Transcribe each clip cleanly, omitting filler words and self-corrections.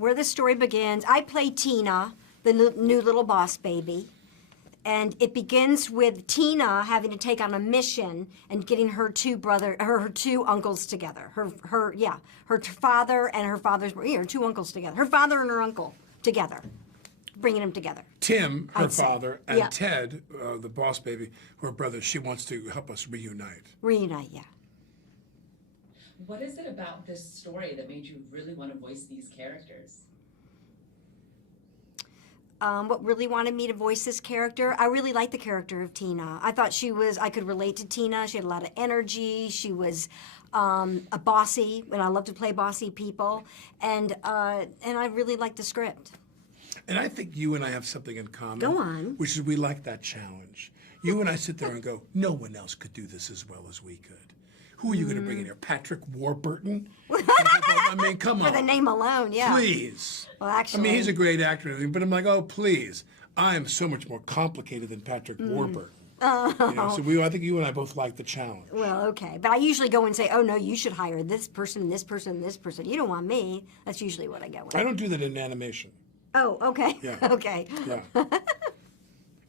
where the story begins, I play Tina, the new little boss baby. And it begins with Tina having to take on a mission and getting her two uncles together. Her father and her father's, her two uncles together. Her father and her uncle together, bringing them together. Tim, her father, and Ted, the boss baby, her brother, she wants to help us reunite. Reunite, yeah. What is it about this story that made you really want to voice these characters? What really wanted me to voice this character, I really liked the character of Tina. I thought I could relate to Tina. She had a lot of energy. She was a bossy, and I love to play bossy people. And I really liked the script. And I think you and I have something in common. Go on. Which is we like that challenge. You and I sit there and go, no one else could do this as well as we could. Who are you going to bring in here? Patrick Warburton? I mean, come on. For the name alone, yeah. Please. Well, actually. I mean, he's a great actor, but I'm like, oh, please. I am so much more complicated than Patrick Warburton. Oh. You know, so I think you and I both like the challenge. Well, okay. But I usually go and say, oh, no, you should hire this person, this person, this person. You don't want me. That's usually what I go with. I don't do that in animation. Oh, okay. Yeah. Okay. Yeah.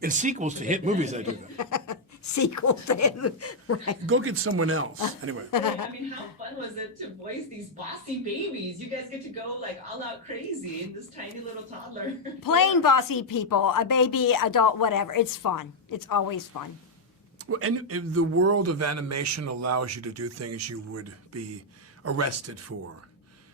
In sequels to hit movies, I do that. Sequel to him. Right. Go get someone else. Anyway. I mean, how fun was it to voice these bossy babies? You guys get to go like all out crazy in this tiny little toddler. Playing bossy people, a baby, adult, whatever. It's fun. It's always fun. Well, and the world of animation allows you to do things you would be arrested for.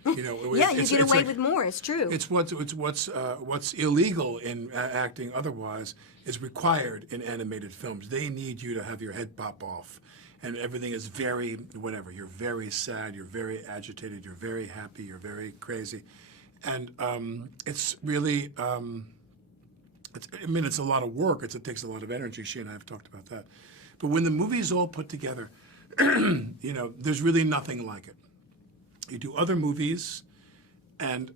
You know, yeah, you get away with more. It's true. It's what's illegal in acting otherwise is required in animated films. They need you to have your head pop off, and everything is very whatever. You're very sad. You're very agitated. You're very happy. You're very crazy, and it's really. It's a lot of work. It takes a lot of energy. She and I have talked about that, but when the movie's all put together, you know, there's really nothing like it. You do other movies and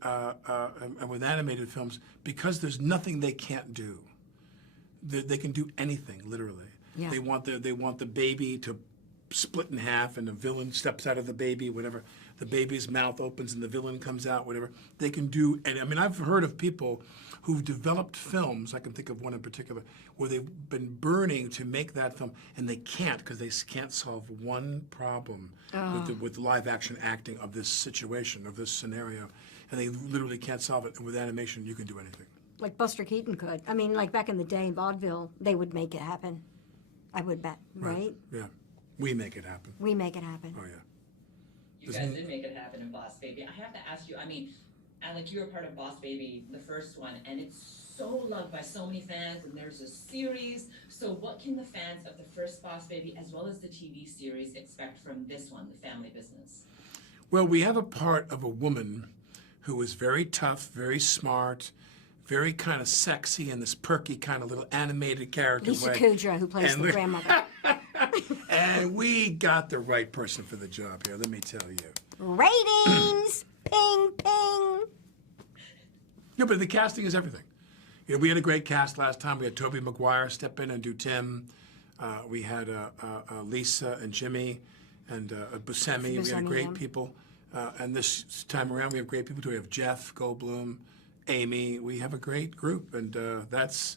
with animated films, because there's nothing they can't do. They can do anything, literally. Yeah. They want the baby to split in half, and the villain steps out of the baby, whatever. The baby's mouth opens and the villain comes out, whatever. They can do, and I mean, I've heard of people who've developed films, I can think of one in particular, where they've been burning to make that film, and they can't because they can't solve one problem with live action acting of this situation, of this scenario, and they literally can't solve it. And with animation, you can do anything. Like Buster Keaton could. I mean, like back in the day in vaudeville, they would make it happen. I would bet, right? Yeah. We make it happen. We make it happen. Oh, yeah. You guys did make it happen in Boss Baby. I have to ask you, I mean, Alec, you were part of Boss Baby, the first one, and it's so loved by so many fans, and there's a series. So what can the fans of the first Boss Baby, as well as the TV series, expect from this one, The Family Business? Well, we have a part of a woman who is very tough, very smart, very kind of sexy, and this perky kind of little animated character. Lisa Kudrow, who plays the grandmother. And we got the right person for the job here, let me tell you. Ratings! Ping, ping! No, but the casting is everything. You know, we had a great cast last time. We had Tobey Maguire step in and do Tim. We had Lisa and Jimmy and Buscemi. We had great people. And this time around, we have great people too. We have Jeff Goldblum, Amy. We have a great group, and that's...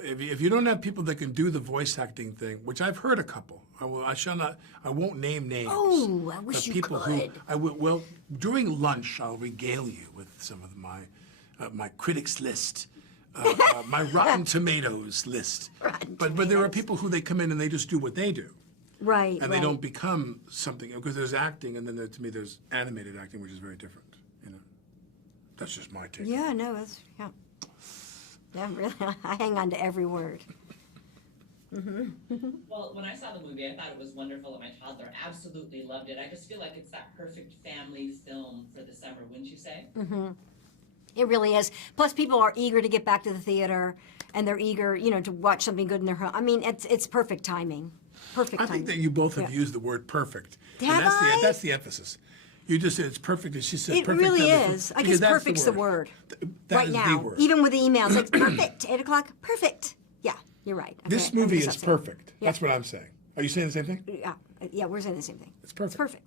If you don't have people that can do the voice acting thing, which I've heard a couple, I won't name names. Oh, I wish you could. Well, during lunch, I'll regale you with some of my critics list, my Rotten Tomatoes list. But there are people who they come in and they just do what they do. Right, and they don't become something, because there's acting, and then to me there's animated acting, which is very different. You know, that's just my take. Yeah, no, that's yeah, really, I hang on to every word. Well, when I saw the movie, I thought it was wonderful, and my toddler absolutely loved it. I just feel like it's that perfect family film for the summer, wouldn't you say? It really is. Plus, people are eager to get back to the theater, and they're eager, you know, to watch something good in their home. I mean, it's perfect timing. Perfect timing. I think that you both have used the word perfect. Have and that's the emphasis. You just said it's perfect, and she said it perfect. It really is. I guess perfect's the word. Right now, even with the emails, it's perfect. 8 o'clock, perfect. Yeah, you're right. Okay, this movie is perfect. Yeah. That's what I'm saying. Are you saying the same thing? Yeah, we're saying the same thing. It's perfect. It's perfect.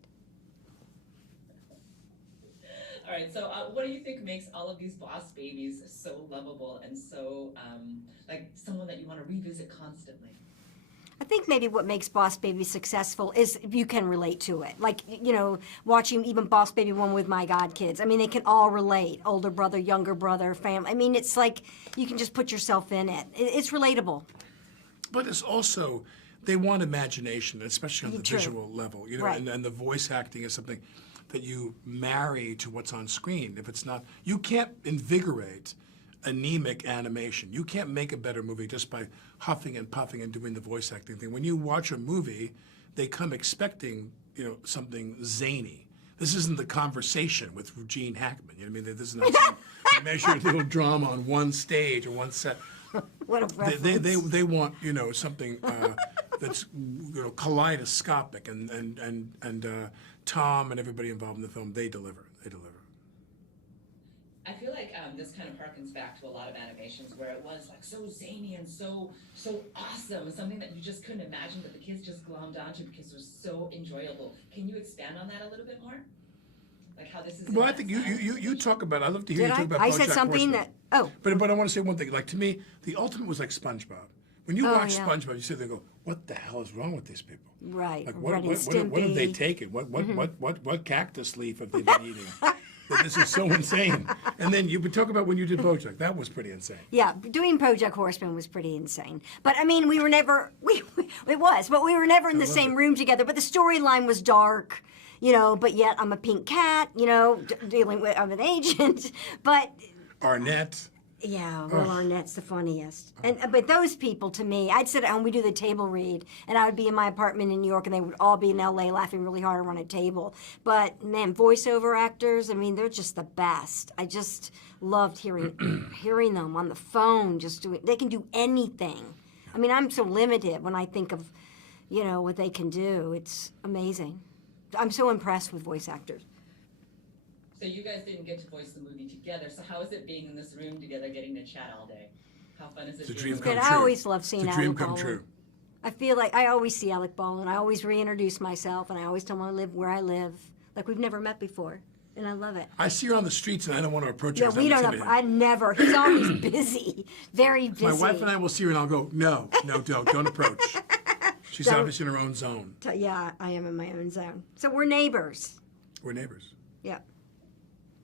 All right, so what do you think makes all of these boss babies so lovable and so like someone that you want to revisit constantly? I think maybe what makes Boss Baby successful is you can relate to it. Like, you know, watching even Boss Baby 1 with my godkids. I mean, they can all relate. Older brother, younger brother, family. I mean, it's like you can just put yourself in it. It's relatable. But it's also, they want imagination, especially on the True. visual level. You know, Right. and the voice acting is something that you marry to what's on screen. If it's not, you can't invigorate anemic animation. You can't make a better movie just by huffing and puffing and doing the voice acting thing. When you watch a movie, they come expecting, you know, something zany. This isn't The Conversation with Gene Hackman. You know what I mean? This is not some measured little drama on one stage or one set. What a reference. They want, you know, something that's, you know, kaleidoscopic, and Tom and everybody involved in the film, they deliver. They deliver. I feel like this kind of harkens back to a lot of animations where it was like so zany and so awesome, something that you just couldn't imagine, but the kids just glommed onto because it was so enjoyable. Can you expand on that a little bit more? Like how this is. Well, I think you talk about. I love to hear you Did talk about. I said BoJack something Horseman. that, oh. But I want to say one thing. Like to me, the ultimate was like SpongeBob. When you watch yeah. SpongeBob, you sit there and go, "What the hell is wrong with these people? Right. Like Ren and what have they Stimpy. taken? What cactus leaf have they been eating? That this is so insane." And then you would talk about when you did BoJack. That was pretty insane. Yeah, doing BoJack Horseman was pretty insane. But I mean, we were never, it was, but we were never in the same room together. But the storyline was dark, you know, but yet I'm a pink cat, you know, dealing with, I'm an agent. But Arnett. yeah, well, Arnett's the funniest. But those people, to me, I'd sit at home, we do the table read, and I would be in my apartment in New York, and they would all be in LA laughing really hard around a table. But man, voiceover actors, I mean, they're just the best. I just loved hearing them on the phone, just doing, they can do anything. I mean, I'm so limited when I think of, you know, what they can do. It's amazing. I'm so impressed with voice actors. So you guys didn't get to voice the movie together. So how is it being in this room together, getting to chat all day? How fun is it? It's a being dream with come Good. true. I always love seeing It's a dream Alec come Baldwin. true. I feel like I always see Alec Baldwin. I always reintroduce myself, and I always tell him I live where I live, like we've never met before, and I love it. I see her on the streets, and I don't want to approach her. Yeah, 'cause we I'm don't. intimidated. I never. He's always busy, very busy. My wife and I will see her, and I'll go, no, don't approach. She's Don't. obviously in her own zone. Yeah, I am in my own zone. So we're neighbors. We're neighbors. Yeah.